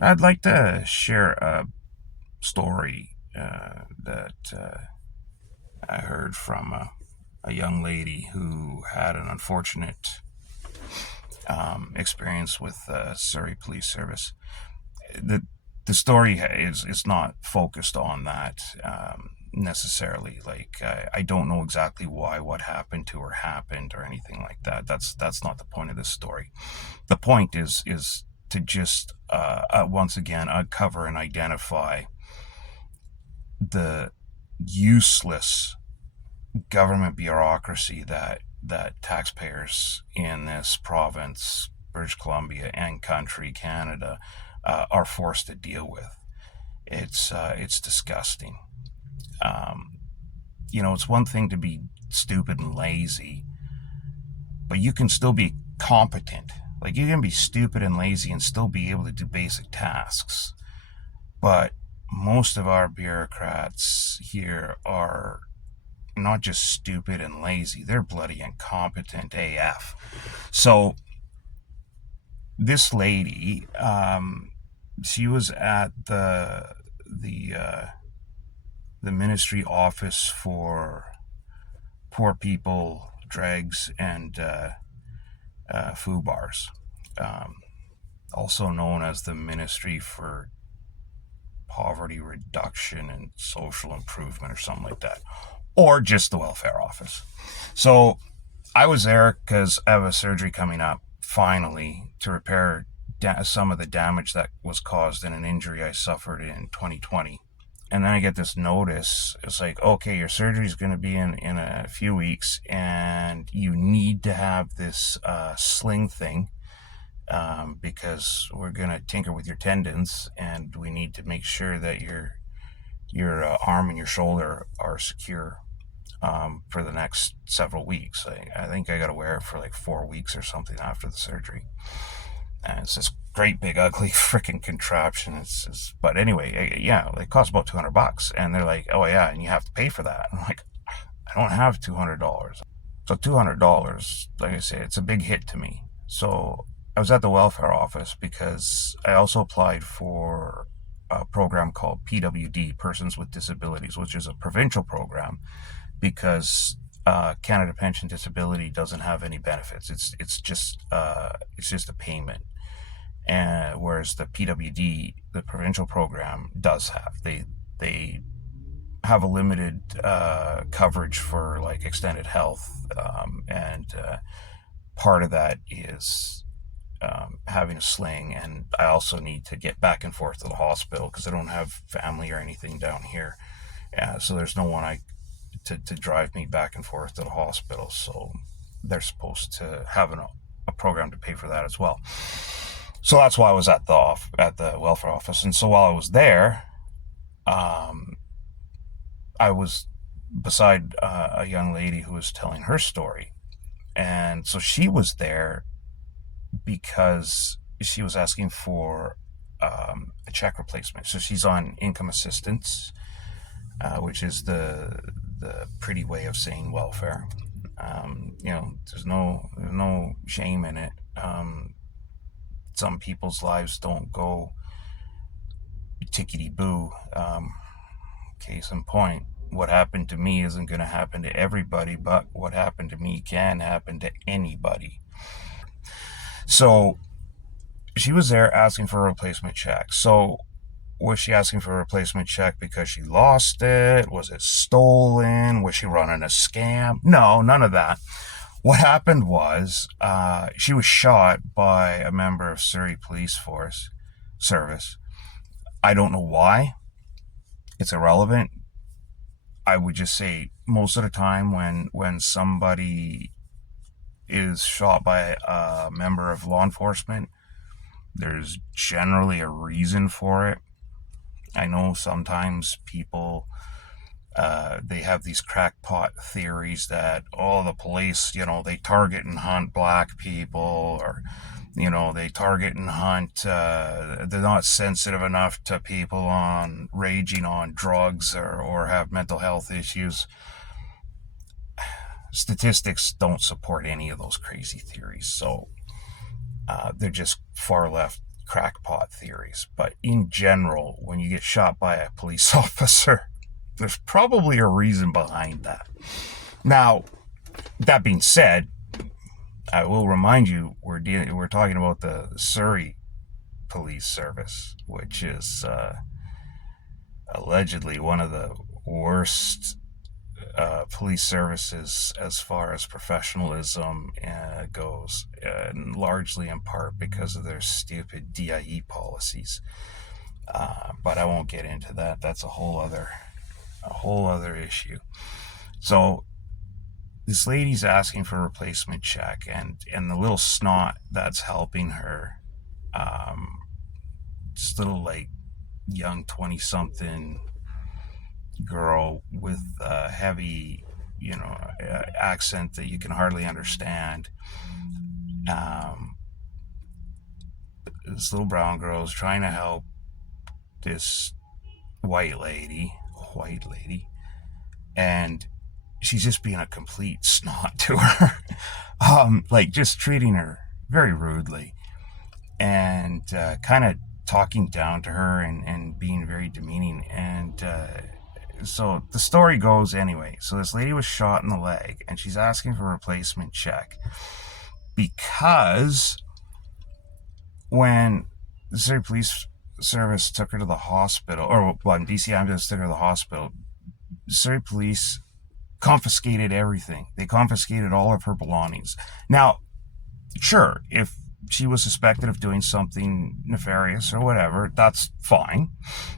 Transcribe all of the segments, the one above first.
I'd like to share a story that I heard from a young lady who had an unfortunate experience with Surrey Police Service. The the story is not focused on that necessarily. Like I don't know exactly why what happened to her happened or anything like that. That's not the point of this story. The point is to just once again uncover and identify the useless government bureaucracy that taxpayers in this province, British Columbia, and country Canada are forced to deal with. It's disgusting. Um, it's one thing to be stupid and lazy, but you can still be competent. Like you can be stupid and lazy and still be able to do basic tasks. But most of our bureaucrats here are not just stupid and lazy, they're bloody incompetent AF. So this lady, she was at the the ministry office for poor people, dregs, and food bars, um, also known as the Ministry for Poverty Reduction and Social Improvement, or something like that, or just the welfare office. So I was there because I have a surgery coming up finally to repair some of the damage that was caused in an injury I suffered in 2020. And then I get this notice. It's like, okay, your surgery is going to be in a few weeks, and you need to have this sling thing because we're going to tinker with your tendons, and we need to make sure that your arm and your shoulder are secure for the next several weeks. I think I got to wear it for like 4 weeks or something after the surgery. And it's this great big ugly freaking contraption. But anyway, yeah, it costs about $200, and they're like, oh yeah, and you have to pay for that. I'm like, I don't have $200. So $200, like I say, it's a big hit to me. So I was at the welfare office because I also applied for a program called PWD, Persons with Disabilities, which is a provincial program because Canada Pension Disability doesn't have any benefits. It's just a payment, and whereas the PWD, the provincial program, does have they have a limited coverage for like extended health, and part of that is having a sling, and I also need to get back and forth to the hospital because I don't have family or anything down here. So there's no one to drive me back and forth to the hospital. So they're supposed to have a program to pay for that as well. So that's why I was at the welfare office. And so while I was there, um, I was beside a young lady who was telling her story, and so she was there because she was asking for a check replacement. So she's on income assistance, which is the pretty way of saying welfare. There's no shame in it. Some people's lives don't go tickety boo. Case in point, what happened to me isn't going to happen to everybody, but what happened to me can happen to anybody. So she was there asking for a replacement check. So was she asking for a replacement check because she lost it? Was it stolen? Was she running a scam? No, none of that. What happened was she was shot by a member of Surrey Police Force Service. I don't know why. It's irrelevant. I would just say most of the time when somebody is shot by a member of law enforcement, there's generally a reason for it. I know sometimes people they have these crackpot theories that, oh, the police, they target and hunt black people, or they target and hunt, they're not sensitive enough to people on raging on drugs or have mental health issues. Statistics don't support any of those crazy theories. So they're just far left crackpot theories, but in general, when you get shot by a police officer, there's probably a reason behind that. Now, that being said, I will remind you we're talking about the Surrey Police Service, which is allegedly one of the worst police services as far as professionalism goes, and largely in part because of their stupid DIE policies. But I won't get into that. That's a whole other issue. So this lady's asking for a replacement check, and the little snot that's helping her, this little like young 20-something girl with a heavy, accent that you can hardly understand. This little brown girl is trying to help this white lady, and she's just being a complete snot to her, like just treating her very rudely, and kind of talking down to her and being very demeaning. And so the story goes anyway. So this lady was shot in the leg, and she's asking for a replacement check because when the Surrey Police Service took her to the hospital, or when BC Ambulance took her to the hospital, Surrey Police confiscated everything. They confiscated all of her belongings. Now, sure, if she was suspected of doing something nefarious or whatever, that's fine.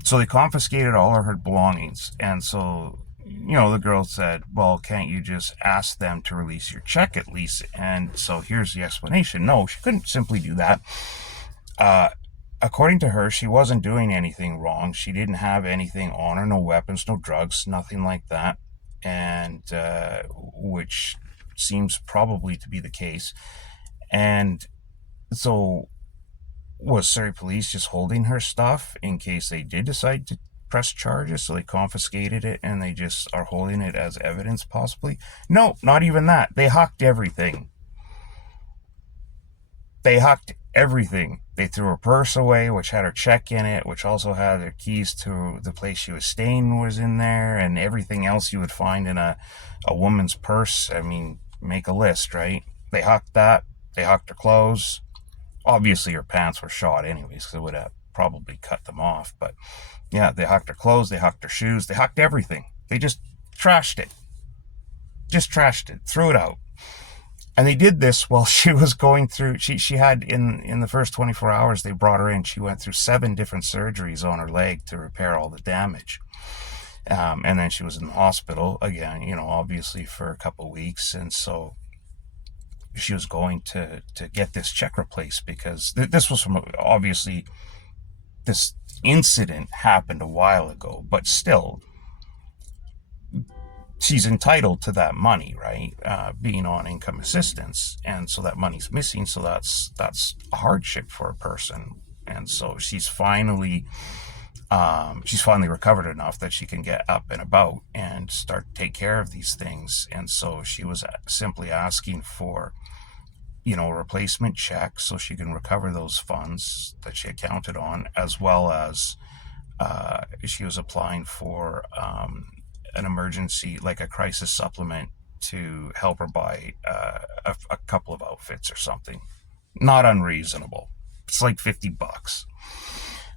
So they confiscated all of her belongings. And so, the girl said, well, can't you just ask them to release your check at least? And so here's the explanation. No, she couldn't simply do that. According to her, she wasn't doing anything wrong. She didn't have anything on her, no weapons, no drugs, nothing like that. And which seems probably to be the case. And so was Surrey Police just holding her stuff in case they did decide to press charges? So they confiscated it and they just are holding it as evidence possibly? No, not even that. They hucked everything. They threw her purse away, which had her check in it, which also had her keys to the place she was staying was in there, and everything else you would find in a woman's purse. I mean, make a list, right? They hucked that. They hucked her clothes. Obviously, her pants were shot anyways, because it would have probably cut them off. But yeah, they hucked her clothes. They hucked her shoes. They hucked everything. They just trashed it. Threw it out. And they did this while she was going through, she had, in the first 24 hours they brought her in, she went through 7 different surgeries on her leg to repair all the damage. And then she was in the hospital again, obviously for a couple of weeks. And so she was going to get this check replaced because this was from, obviously, this incident happened a while ago, but still, she's entitled to that money, right? Being on income assistance, and so that money's missing. So that's a hardship for a person, and so she's finally recovered enough that she can get up and about and start to take care of these things. And so she was simply asking for, a replacement check so she can recover those funds that she had counted on, as well as she was applying for an emergency, like a crisis supplement, to help her buy a couple of outfits or something. Not unreasonable. It's like $50.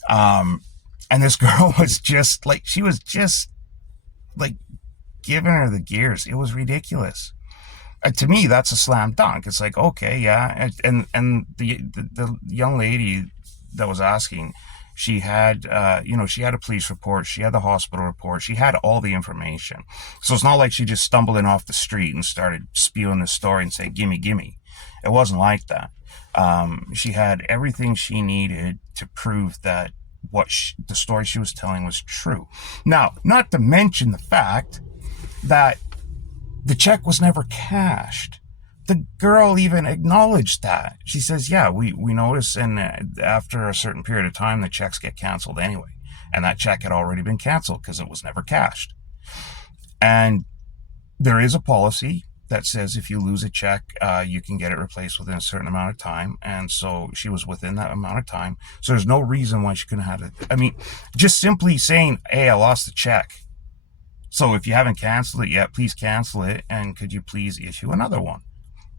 And this girl was just like, giving her the gears. It was ridiculous. To me, that's a slam dunk. It's like, okay, yeah. And the young lady that was asking, she had, she had a police report. She had the hospital report. She had all the information. So it's not like she just stumbled in off the street and started spewing the story and saying, gimme, gimme. It wasn't like that. She had everything she needed to prove that the story she was telling was true. Now, not to mention the fact that the check was never cashed. The girl even acknowledged that. She says, yeah, we noticed, and after a certain period of time, the checks get canceled anyway. And that check had already been canceled because it was never cashed. And there is a policy that says if you lose a check, you can get it replaced within a certain amount of time. And so she was within that amount of time. So there's no reason why she couldn't have it. I mean, just simply saying, hey, I lost the check. So if you haven't canceled it yet, please cancel it. And could you please issue another one?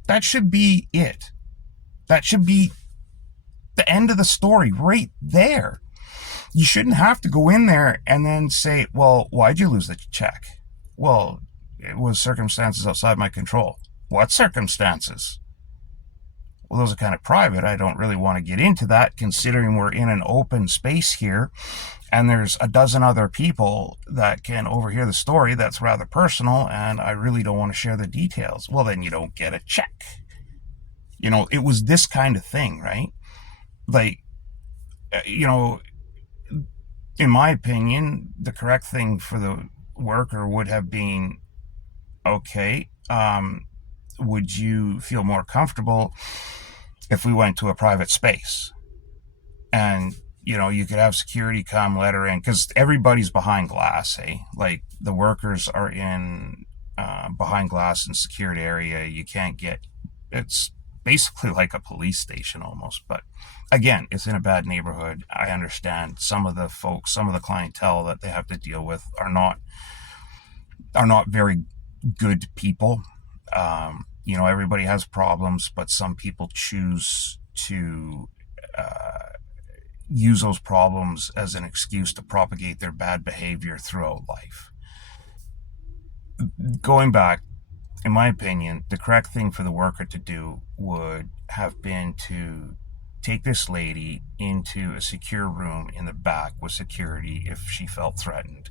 That should be it. That should be the end of the story right there. You shouldn't have to go in there and then say, well, why'd you lose the check? Well, it was circumstances outside my control. What circumstances? Well, those are kind of private. I don't really want to get into that, considering we're in an open space here and there's a dozen other people that can overhear the story that's rather personal, and I really don't want to share the details. Well, then you don't get a check. It was this kind of thing, right? Like, in my opinion, the correct thing for the worker would have been, okay, would you feel more comfortable if we went to a private space? And, you could have security come let her in, because everybody's behind glass, eh? Like, the workers are in behind glass in secured area. You can't it's basically like a police station almost. But again, it's in a bad neighborhood. I understand some of the folks, some of the clientele that they have to deal with are not very good people. Everybody has problems, but some people choose to use those problems as an excuse to propagate their bad behavior throughout life. Going back, in my opinion, the correct thing for the worker to do would have been to take this lady into a secure room in the back with security if she felt threatened.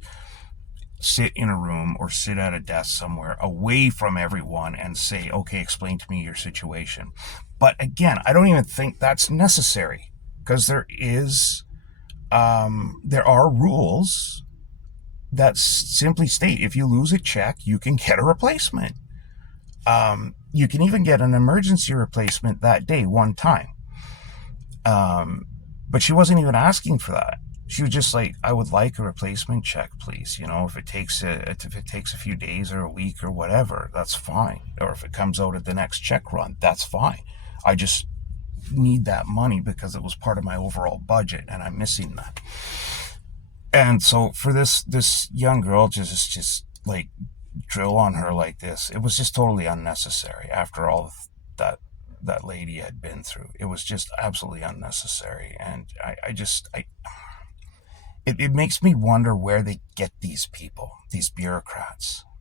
Sit in a room or sit at a desk somewhere away from everyone and say, okay, explain to me your situation. But again, I don't even think that's necessary, because there are rules that simply state if you lose a check, you can get a replacement. You can even get an emergency replacement that day one time. But she wasn't even asking for that. She was just like, I would like a replacement check, please. If it takes a few days or a week or whatever, that's fine. Or if it comes out at the next check run, that's fine. I just need that money because it was part of my overall budget and I'm missing that. And so for this young girl just like drill on her like this, it was just totally unnecessary after all that lady had been through. It was just absolutely unnecessary. And it makes me wonder where they get these people, these bureaucrats.